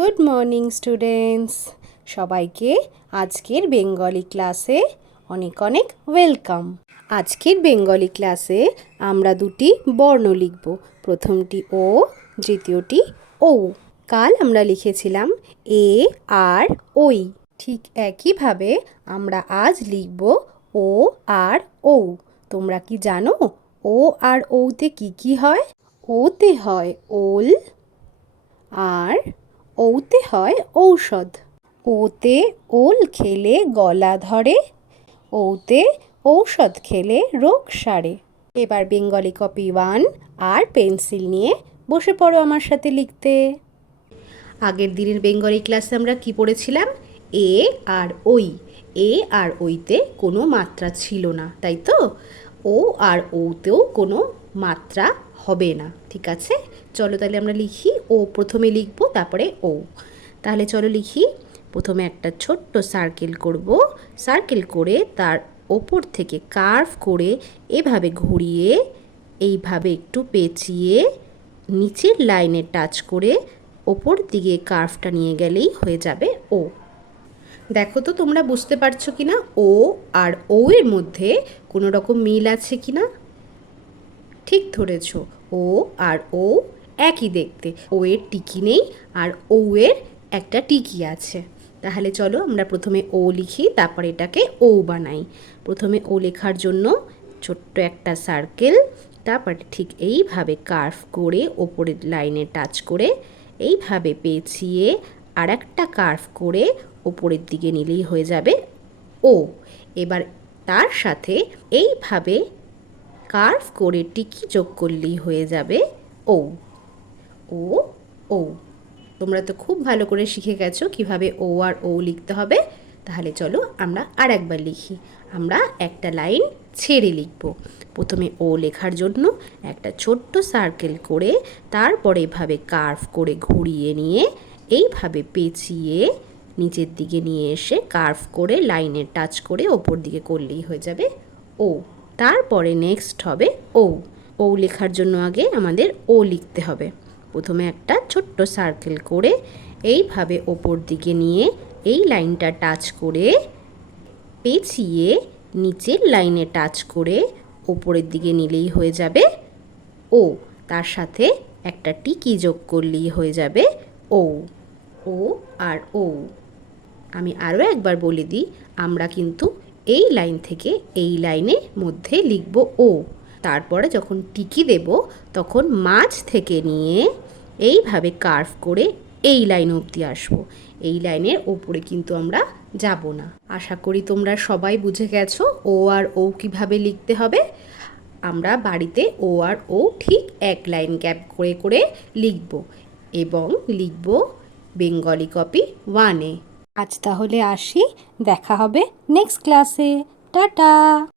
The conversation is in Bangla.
গুড মর্নিং স্টুডেন্টস, সবাইকে আজকের বেঙ্গলি ক্লাসে অনেক অনেক ওয়েলকাম। আজকের বেঙ্গলি ক্লাসে আমরা দুটি বর্ণ লিখব। প্রথমটি ও, দ্বিতীয়টি ঔ। কাল আমরা লিখেছিলাম এ আর ওই। ঠিক একইভাবে আমরা আজ লিখব ও আর ঔ। তোমরা কি জানো ও আর ঔতে কি হয়? ওতে হয় ওল, আর ঔতে হয় ঔষধ। ওতে ওল খেলে গলা ধরে, ঔতে ঔষধ খেলে রোগ সারে। এবার বেঙ্গলি কপি 1 আর পেন্সিল নিয়ে বসে পড়ো আমার সাথে লিখতে। আগের দিনের বেঙ্গলি ক্লাসে আমরা কি পড়েছিলাম? এ আর ওই। এ আর ওইতে কোনো মাত্রা ছিল না, তাই তো? ও আর ওতেও কোনো মাত্রা হবে না, ঠিক আছে? চলো তাহলে আমরা লিখি। ও প্রথমে লিখবো, তারপরে ও। তাহলে চলো লিখি। প্রথমে একটা ছোট্ট সার্কেল করব। সার্কেল করে তার ওপর থেকে কার্ভ করে এভাবে ঘুরিয়ে এইভাবে একটু পেঁচিয়ে নিচের লাইনে টাচ করে ওপর দিকে কার্ভটা নিয়ে গেলেই হয়ে যাবে ও। দেখো তো তোমরা বুঝতে পারছো কি না ও আর ও এর মধ্যে কোনো রকম মিল আছে কি না? ঠিক ধরেছ, ও আর ও একই দেখতে। ও এর টিকি নেই আর ও এর একটা টিকি আছে। তাহলে চলো আমরা প্রথমে ও লিখি, তারপর এটাকে ও বানাই। প্রথমে ও লেখার জন্য ছোট্ট একটা সার্কেল, তারপর ঠিক এইভাবে কার্ভ করে ওপরের লাইনে টাচ করে এইভাবে পেঁচিয়ে আর একটা কার্ভ করে ওপরের দিকে নিলেই হয়ে যাবে ও। এবার তার সাথে এইভাবে কার্ভ করে টিকি যোগ করলেই হয়ে যাবে ও। ও ও। তোমরা তো খুব ভালো করে শিখে গেছো কিভাবে ও আর ও লিখতে হবে। তাহলে চলো আমরা আর একবার লিখি। আমরা একটা লাইন ছেড়ে লিখব। প্রথমে ও লেখার জন্য একটা ছোট্ট সার্কেল করে তারপরে এভাবে কার্ভ করে ঘুরিয়ে নিয়ে এইভাবে পেঁচিয়ে নিচের দিকে নিয়ে এসে কার্ভ করে লাইনে টাচ করে ওপর দিকে করলেই হয়ে যাবে ও। তারপরে নেক্সট হবে ও। ও লেখার জন্য আগে আমাদের ও লিখতে হবে। প্রথমে একটা ছোট্ট সার্কেল করে এইভাবে ওপর দিকে নিয়ে এই লাইনটা টাচ করে পেঁচিয়ে নিচের লাইনে টাচ করে ওপরের দিকে নিলেই হয়ে যাবে ও। তার সাথে একটা টিকি যোগ করলেই হয়ে যাবে ও। ও আর ও। আমি আরও একবার বলে দিই, আমরা কিন্তু এই লাইন থেকে এই লাইনের মধ্যে লিখব ও। তারপরে যখন টিকি দেব তখন মাঝ থেকে নিয়ে এইভাবে কার্ভ করে এই লাইন অবধি আসবো। এই লাইনের ওপরে কিন্তু আমরা যাব না। আশা করি তোমরা সবাই বুঝে গেছো ও আর ও কিভাবে লিখতে হবে। আমরা বাড়িতে ও আর ও ঠিক এক লাইন গ্যাপ করে করে লিখব এবং লিখব বেঙ্গলি কপি 1-এ। আজ তাহলে আসি, দেখা হবে নেক্সট ক্লাসে। টাটা।